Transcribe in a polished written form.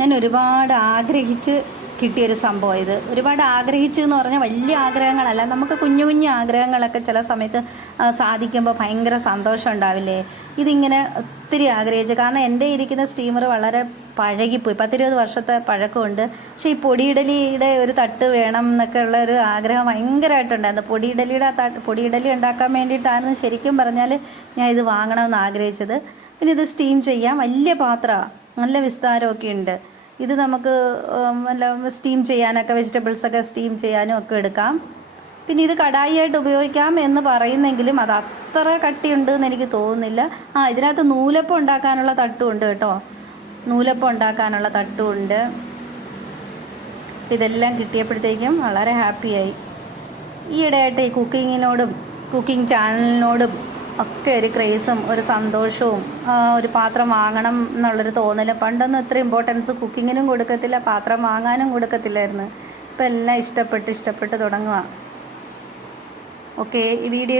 ഞാൻ ഒരുപാട് ആഗ്രഹിച്ച് കിട്ടിയൊരു സംഭവം ഇത്. ഒരുപാട് ആഗ്രഹിച്ച് എന്ന് പറഞ്ഞാൽ വലിയ ആഗ്രഹങ്ങളല്ല, നമുക്ക് കുഞ്ഞു കുഞ്ഞു ആഗ്രഹങ്ങളൊക്കെ ചില സമയത്ത് സാധിക്കുമ്പോൾ ഭയങ്കര സന്തോഷം ഉണ്ടാവില്ലേ. ഇതിങ്ങനെ ഒത്തിരി ആഗ്രഹിച്ചു. കാരണം എൻ്റെ ഇരിക്കുന്ന സ്റ്റീമർ വളരെ പഴകിപ്പോയി, 10-20 വർഷത്തെ പഴക്കമുണ്ട്. പക്ഷേ ഈ പൊടിയിഡലിയുടെ ഒരു തട്ട് വേണം എന്നൊക്കെ ഉള്ള ഒരു ആഗ്രഹം ഭയങ്കരമായിട്ടുണ്ടായിരുന്നു. പൊടിയിഡലി ഉണ്ടാക്കാൻ വേണ്ടിയിട്ടാണ് ശരിക്കും പറഞ്ഞാൽ ഞാൻ ഇത് വാങ്ങണമെന്ന് ആഗ്രഹിച്ചത്. പിന്നെ ഇത് സ്റ്റീം ചെയ്യാം, വലിയ പാത്രമാണ്, നല്ല വിസ്താരമൊക്കെ ഉണ്ട്. ഇത് നമുക്ക് വല്ല സ്റ്റീം ചെയ്യാനൊക്കെ, വെജിറ്റബിൾസൊക്കെ സ്റ്റീം ചെയ്യാനും ഒക്കെ എടുക്കാം. പിന്നെ ഇത് കടായിയായിട്ട് ഉപയോഗിക്കാം എന്ന് പറയുന്നെങ്കിലും അത് അത്ര കട്ടിയുണ്ട് എന്ന് എനിക്ക് തോന്നുന്നില്ല. ഇതിനകത്ത് നൂലപ്പം ഉണ്ടാക്കാനുള്ള തട്ടും ഉണ്ട് കേട്ടോ, നൂലപ്പം ഉണ്ടാക്കാനുള്ള തട്ടും ഉണ്ട്. ഇതെല്ലാം കിട്ടിയപ്പോഴത്തേക്കും വളരെ ഹാപ്പിയായി. ഈയിടെയായിട്ട് ഈ കുക്കിംഗ് ചാനലിനോടും ഒക്കെ ഒരു ക്രേസും ഒരു സന്തോഷവും, ഒരു പാത്രം വാങ്ങണം എന്നുള്ളൊരു തോന്നലും. പണ്ടൊന്നും ഇത്ര ഇമ്പോർട്ടൻസ് കുക്കിങ്ങിനും കൊടുക്കത്തില്ല, പാത്രം വാങ്ങാനും കൊടുക്കത്തില്ലായിരുന്നു. ഇപ്പം എല്ലാം ഇഷ്ടപ്പെട്ട് തുടങ്ങുക. ഓക്കെ, ഈ വീഡിയോ